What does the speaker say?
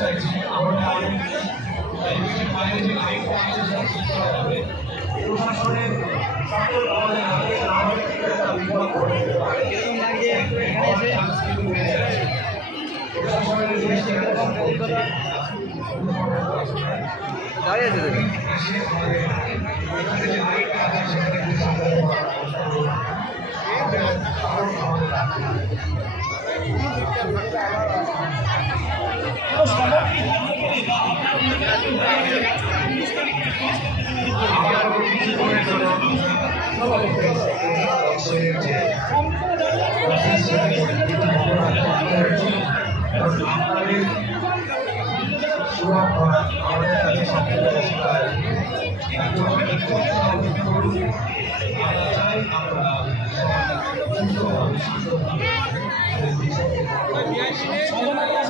চাইছি আমরা বাইরে যে আরেকটা আছে প্রশাসনের সকল আমাদের হাতে না হলে একটা বিপদ ঘটতে পারে প্রশাসনের যে দাঁড়িয়ে আছে আমরা